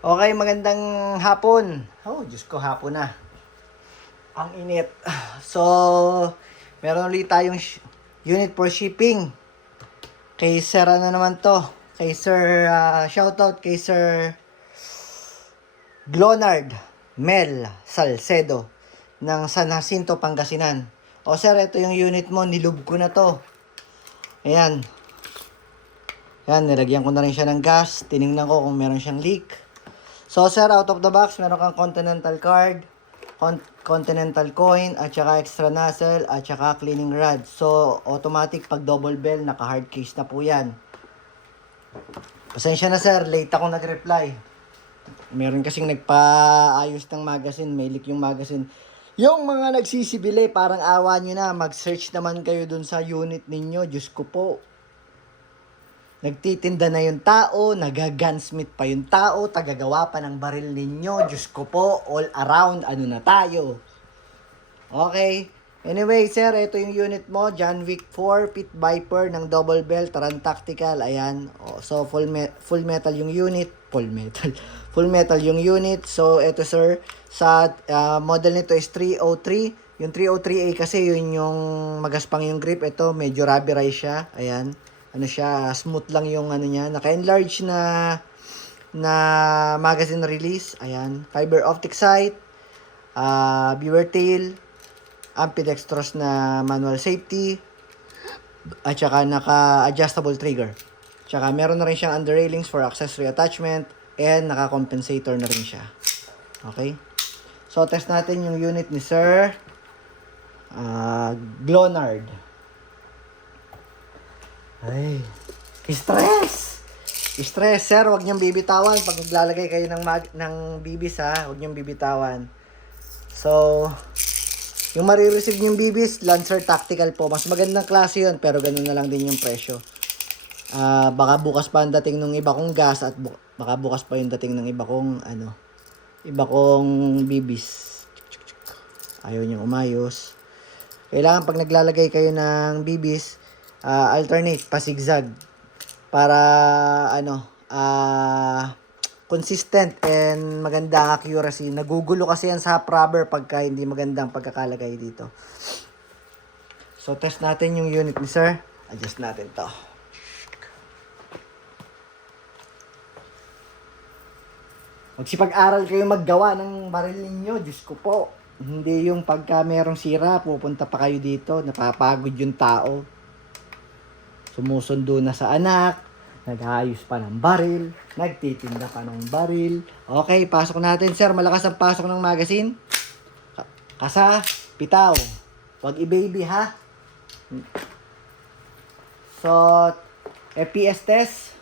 Okay, magandang hapon. Oh, Diyos ko, hapon na. Ang init. So, meron ulit tayong unit for shipping. Kay Sir ano naman to? Kay Sir, shoutout kay Sir Glonard Mel Salcedo ng San Jacinto, Pangasinan. O sir, ito yung unit mo, nilub ko na to. Ayan. Ayan, nilagyan ko na rin siya ng gas. Tiningnan ko kung meron siyang leak. So sir, out of the box, meron kang Continental card, Continental coin, at saka extra nozzle, at saka cleaning rod. So, automatic pag double bell, naka hard case na po yan. Pasensya na sir, late ako nag-reply. Meron kasing nagpaayos ng magazine, may leak yung magazine. Yung mga nagsisibili, parang awa nyo na, mag-search naman kayo dun sa unit ninyo. Diyos ko po. Nagtitinda na yung tao, nagagunsmith pa yung tao, tagagawa pa ng baril ninyo. Diyos ko po, all around, ano na tayo. Okay. Anyway, sir, ito yung unit mo, John Wick 4, Pit Viper ng double bell, Taran Tactical, ayan. So, full metal yung unit, full metal yung unit. So, ito sir, sa model nito is 303. Yung 303A kasi yun yung magaspang yung grip. Ito, medyo rubberized siya, ayan. Ano siya, smooth lang yung ano niya. Naka-enlarge na magazine release, ayan. Fiber optic sight, viewer tail, ambidextrous na manual safety, at saka naka-adjustable trigger. Tsaka meron na rin siyang under railings for accessory attachment, and naka-compensator na rin siya. Okay? So, test natin yung unit ni Sir Glonard. Ay, stress! Stress, sir. Huwag niyong bibitawan. Pag maglalagay kayo ng bibis, ha? Huwag niyong bibitawan. So, yung marireceive niyong bibis, Lancer Tactical po. Mas magandang klase yun, pero ganun na lang din yung presyo. Baka bukas pa ang dating ng iba kong gas at baka bukas pa yung dating ng iba kong bibis. Ayaw niyang umayos. Kailangan pag naglalagay kayo ng bibis, alternate pa zigzag para consistent and maganda ang accuracy. Nagugulo kasi yan sa rubber pagka hindi magandang pagkakalagay dito. So test natin yung unit ni sir. Adjust natin to. Magsipag-aral kayo maggawa ng baril ninyo. Diyos ko po. Hindi yung pagka merong sira, pupunta pa kayo dito, napapagod yung tao. Sumusundo na sa anak, nag-ayos pa ng baril, nagtitinda pa ng baril. Okay, pasok natin sir. Malakas ang pasok ng magazine. Kasa, pitaw. Huwag i-baby ha. So, FPS test.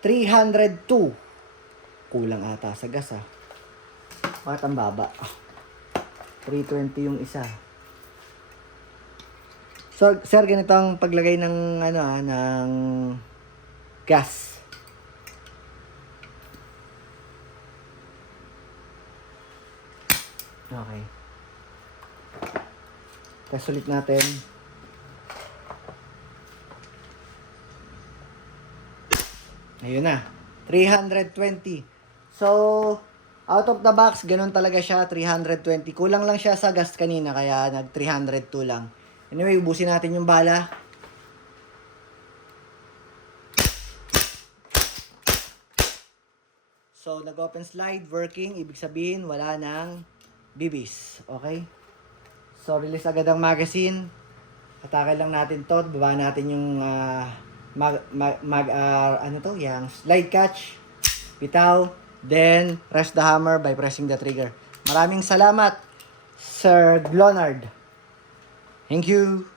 302. Kulang ata sa gas ha. Bakit ang baba? 320 yung isa. So, sir, ganito ang paglagay ng ng gas. Okay. Test ulit natin. Ayun na. 320. So, out of the box, ganun talaga siya, 320. Kulang lang siya sa gas kanina, kaya nag 302 lang. Anyway, ubusin natin yung bala. So, nag-open slide, working. Ibig sabihin, wala nang bibis. Okay? So, release agad ang magazine. Atake lang natin to. Baba natin yung yung slide catch. Bitaw. Then, rest the hammer by pressing the trigger. Maraming salamat, Sir Glonard. Thank you.